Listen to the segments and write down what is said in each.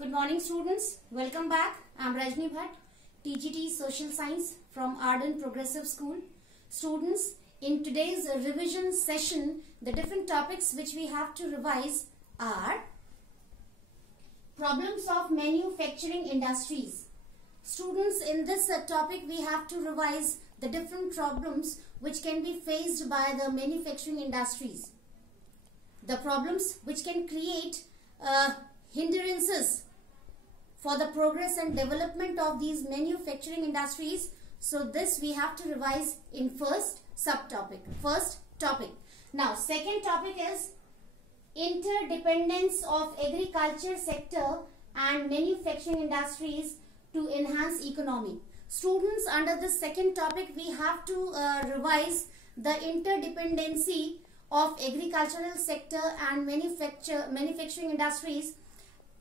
Good morning students. Welcome back. I am Rajni Bhatt, TGT Social Science from Arden Progressive School. Students, in today's revision session, the different topics which we have to revise are problems of manufacturing industries. Students, in this topic we have to revise the different problems which can be faced by the manufacturing industries. The problems which can create hindrances for the progress and development of these manufacturing industries. So this we have to revise in first subtopic, first topic. Now second topic is interdependence of agriculture sector and manufacturing industries to enhance economy. Students, under this second topic we have to revise the interdependency of agricultural sector and manufacturing industries,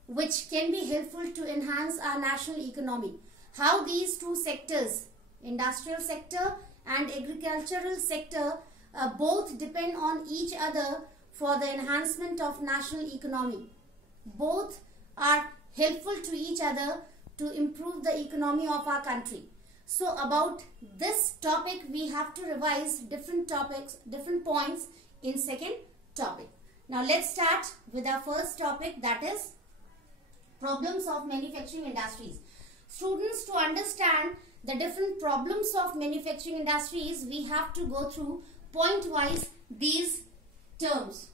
which can be helpful to enhance our national economy. How these two sectors, industrial sector and agricultural sector, both depend on each other for the enhancement of national economy. Both are helpful to each other to improve the economy of our country. So about this topic we have to revise different topics, different points in second topic. Now let's start with our first topic, that is problems of manufacturing industries. Students, to understand the different problems of manufacturing industries, we have to go through point-wise these terms.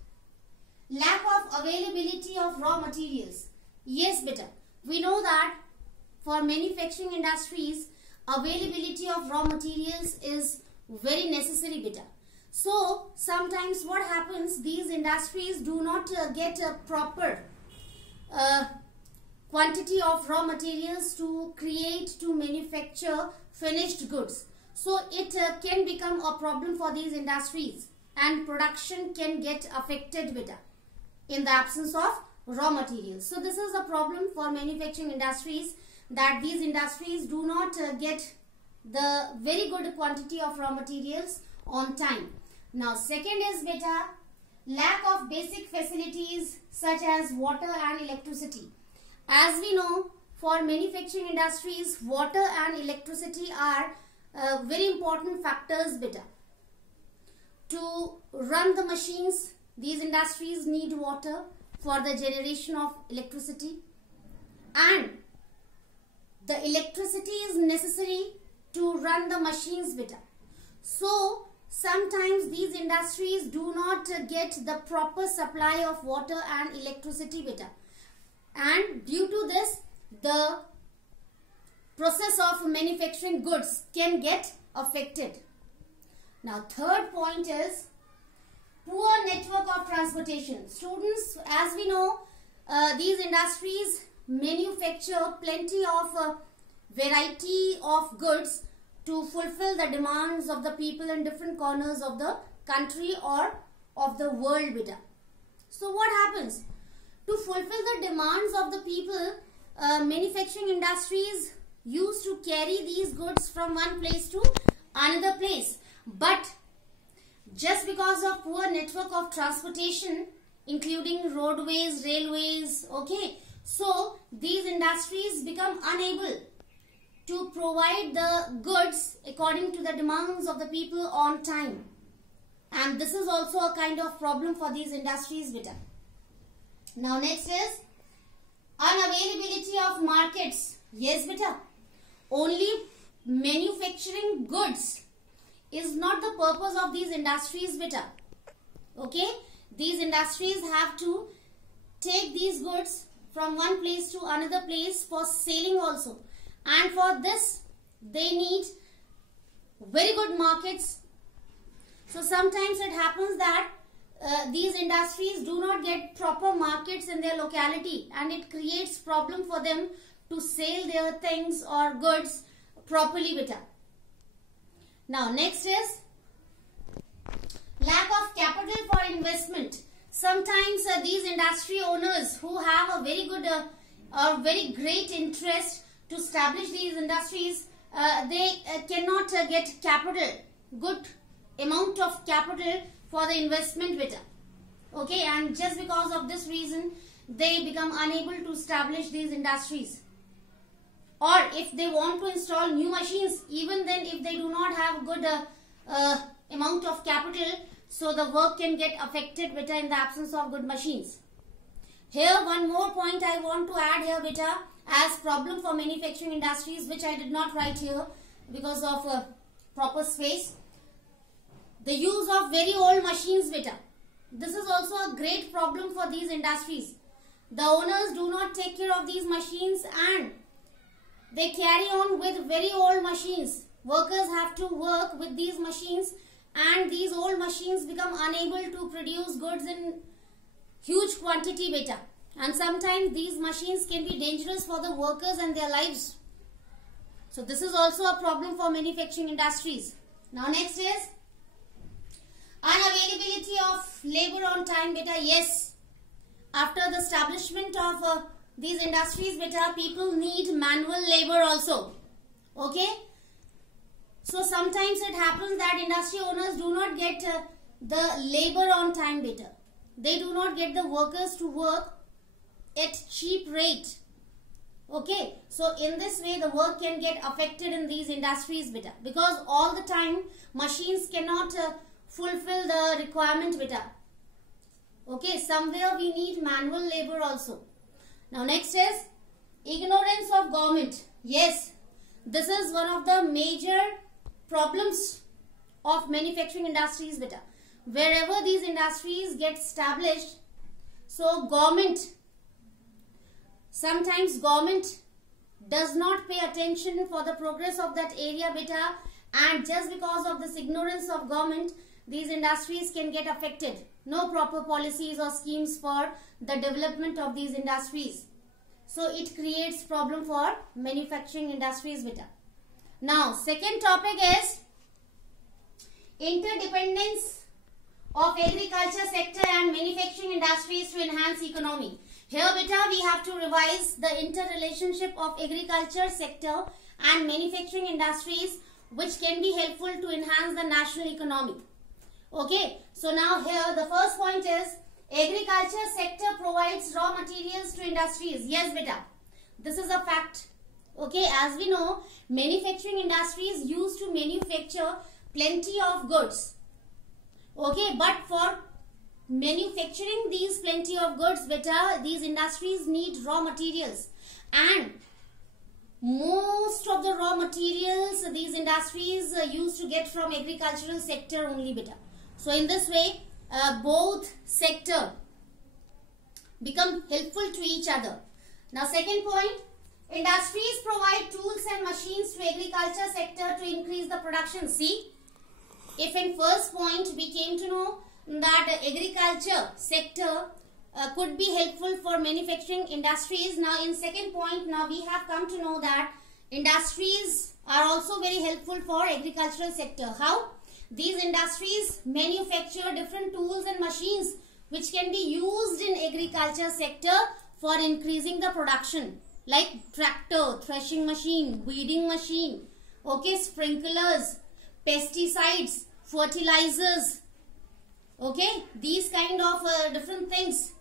Lack of availability of raw materials. Yes, beta, we know that for manufacturing industries, availability of raw materials is very necessary, beta. So sometimes what happens, these industries do not get a proper quantity of raw materials to manufacture finished goods. So it can become a problem for these industries and production can get affected beta in the absence of raw materials. So this is a problem for manufacturing industries, that these industries do not get the very good quantity of raw materials on time. Now second is beta, lack of basic facilities such as water and electricity. As we know, for manufacturing industries, water and electricity are very important factors beta. To run the machines, these industries need water for the generation of electricity, and the electricity is necessary to run the machines beta. So sometimes these industries do not get the proper supply of water and electricity beta, and due to this the process of manufacturing goods can get affected. Now third point is poor network of transportation. Students, as we know, these industries manufacture plenty of variety of goods to fulfill the demands of the people in different corners of the country or of the world beta. So what happens? To fulfill the demands of the people, manufacturing industries used to carry these goods from one place to another place. But just because of poor network of transportation, including roadways, railways, okay, so these industries become unable to provide the goods according to the demands of the people on time. And this is also a kind of problem for these industries beta. Now next is unavailability of markets. Yes beta, only manufacturing goods is not the purpose of these industries beta. Okay, these industries have to take these goods from one place to another place for selling also, and for this they need very good markets. So sometimes it happens that these industries do not get proper markets in their locality, and it creates problem for them to sell their things or goods properly beta. Now next is lack of capital for investment. Sometimes these industry owners who have a very good or very great interest to establish these industries, they cannot get capital, good amount of capital for the investment beta. Okay, and just because of this reason they become unable to establish these industries. Or if they want to install new machines, even then if they do not have good amount of capital, so the work can get affected beta in the absence of good machines. Here one more point I want to add here beta as problem for manufacturing industries, which I did not write here because of proper space. The use of very old machines beta. This is also a great problem for these industries. The owners do not take care of these machines and they carry on with very old machines. Workers have to work with these machines and these old machines become unable to produce goods in huge quantity beta. And sometimes these machines can be dangerous for the workers and their lives. So this is also a problem for manufacturing industries. Now next is unavailability of labor on time beta. Yes, after the establishment of these industries beta, people need manual labor also. Okay. So sometimes it happens that industry owners do not get the labor on time beta. They do not get the workers to work at cheap rate. Okay. So in this way the work can get affected in these industries beta, because all the time machines cannot fulfill the requirement beta. Okay. Somewhere we need manual labor also. Now next is ignorance of government. Yes, this is one of the major problems of manufacturing industries beta. Wherever these industries get established, so sometimes government does not pay attention for the progress of that area beta, and just because of this ignorance of government, these industries can get affected. No proper policies or schemes for the development of these industries. So it creates problem for manufacturing industries beta. Now second topic is interdependence of agriculture sector and manufacturing industries to enhance economy. Here beta we have to revise the interrelationship of agriculture sector and manufacturing industries, which can be helpful to enhance the national economy. Okay, so now here the first point is agriculture sector provides raw materials to industries. Yes beta, this is a fact. Okay, as we know, manufacturing industries used to manufacture plenty of goods. Okay, but for manufacturing these plenty of goods beta, these industries need raw materials, and most of the raw materials these industries used to get from agricultural sector only beta. So in this way both sector become helpful to each other. Now second point, industries provide tools and machines to agriculture sector to increase the production. See, if in first point we came to know that agriculture sector could be helpful for manufacturing industries, now in second point now we have come to know that industries are also very helpful for agricultural sector. How? These industries manufacture different tools and machines which can be used in agriculture sector for increasing the production, like tractor, threshing machine, weeding machine, okay, sprinklers, pesticides, fertilizers, okay, these kind of different things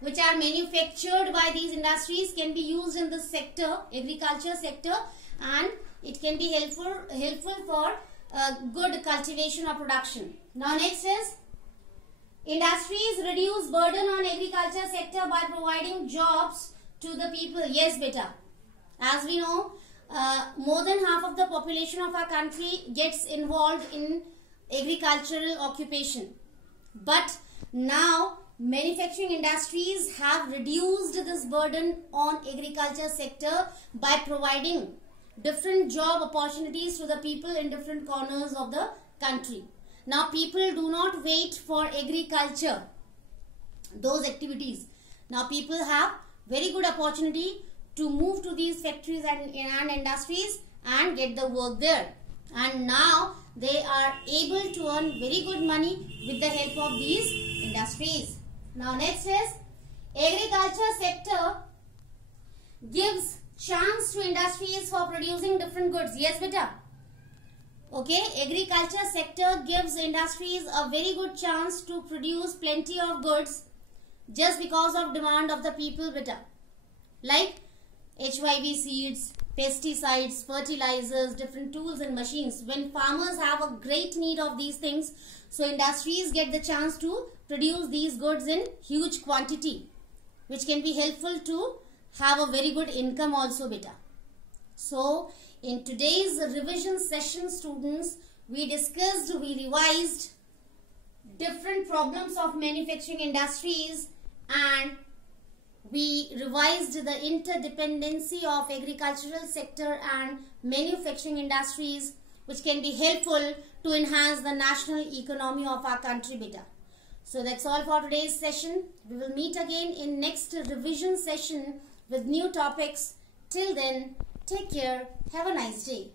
which are manufactured by these industries can be used in this sector, agriculture sector, and it can be helpful for good cultivation or production. Now next is industries reduce burden on agriculture sector by providing jobs to the people. Yes beta, as we know more than half of the population of our country gets involved in agricultural occupation, but now manufacturing industries have reduced this burden on agriculture sector by providing different job opportunities to the people in different corners of the country. Now people do not wait for agriculture, those activities. Now people have very good opportunity to move to these factories and industries and get the work there, and now they are able to earn very good money with the help of these industries. Now next is agriculture sector gives chance to industries for producing different goods. Yes beta, okay, agriculture sector gives industries a very good chance to produce plenty of goods just because of demand of the people beta. Like HYV seeds, pesticides, fertilizers, different tools and machines. When farmers have a great need of these things, so industries get the chance to produce these goods in huge quantity, which can be helpful to have a very good income also beta. So in today's revision session, students, we revised different problems of manufacturing industries, and we revised the interdependency of agricultural sector and manufacturing industries, which can be helpful to enhance the national economy of our country beta. So that's all for today's session. We will meet again in next revision session with new topics. Till then, take care. Have a nice day.